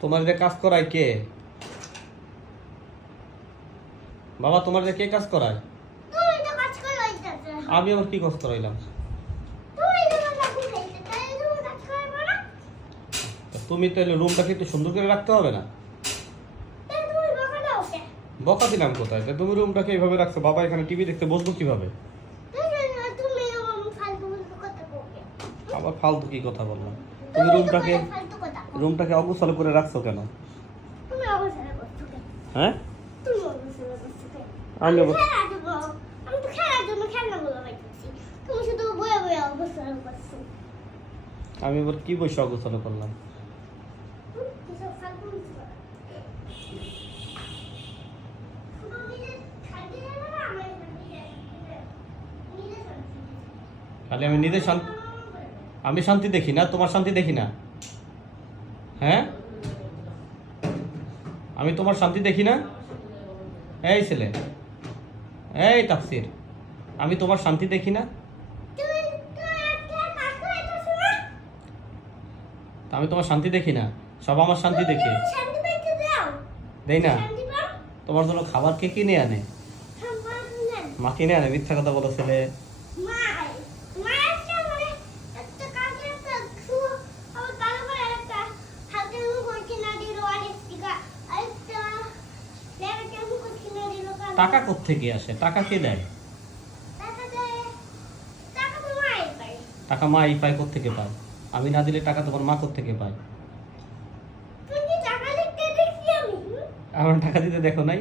তোমার যে কাজ করায় কে? বাবা তোমার যে কে কাজ করায়? তুমি তো কাজ করাইতেছ। আমি আবার কি কাজ করাইলাম? তুমি তো না বুঝাইতে, তাই তুমি কাজ করবে না? তুমি তো রুমটাকে একটু সুন্দর করে রাখতে হবে না? তাই তুমি বকা দাও কে? বকা দিলাম কোথায়? তা তুমি রুমটাকে এইভাবে রাখছো, বাবা এখানে টিভি দেখতে বসবো কিভাবে? তুমি ফালতু ফালতু কথা বলবে। আবার ফালতু কি কথা বললাম? তুমি রুমটাকে ফালতু কথা। অগোছালো করে রাখছো কেন? তুমি অবসর করছো কেন? হ্যাঁ তুমি অবসর করছো কেন? আমি আমি তো খেলার জন্য খেলনাগুলো বাইতেছি। তুমি শুধু বয়ে বয়ে অবসর করছো। আমি আবার কি বসে অগোছালো করলাম? কিসব ফালতু কিছু বলো। শুধু নিজের শান্তি দেবে না, আমার নিজের শান্তি। খালি আমি নিজে শান্তি, আমি শান্তি দেখি না, তোমার শান্তি দেখি না? হ্যাঁ আমি তোমার শান্তি দেখি না? এই ছেলে, এই তাফসির, আমি তোমার শান্তি দেখি না? তুমি একটা কাজ করাইতেছো না? তা আমি তোমার শান্তি দেখি না? সব আমার শান্তি দেখে তুমি শান্তি পাইতে দাও। দেই না? শান্তি পাও? তোমার জন্য খাবার কে কিনে আনে? সম্মান নেন। মা কিনে আনে? মিথ্যা কথা বলো ছেলে। মাই একটা মানে একটা কাজে একটা আবার ভালো করে একটা হাতে মুখ কিনা দিল আরেকটা আরেকটা লেবারটা মুখ কিনা দিল টাকা কোত্থেকে আসে? টাকা কে দেয়? টাকা দেয় টাকা তো মাই পাই টাকা মা এই পায় কোত্থেকে পায়? আমি না দিলে টাকা তোমার মা কোত্থেকে পায়? তুমি টাকা লিখতে দেখছি আমি আমার টাকা দিতে দেখো নাই?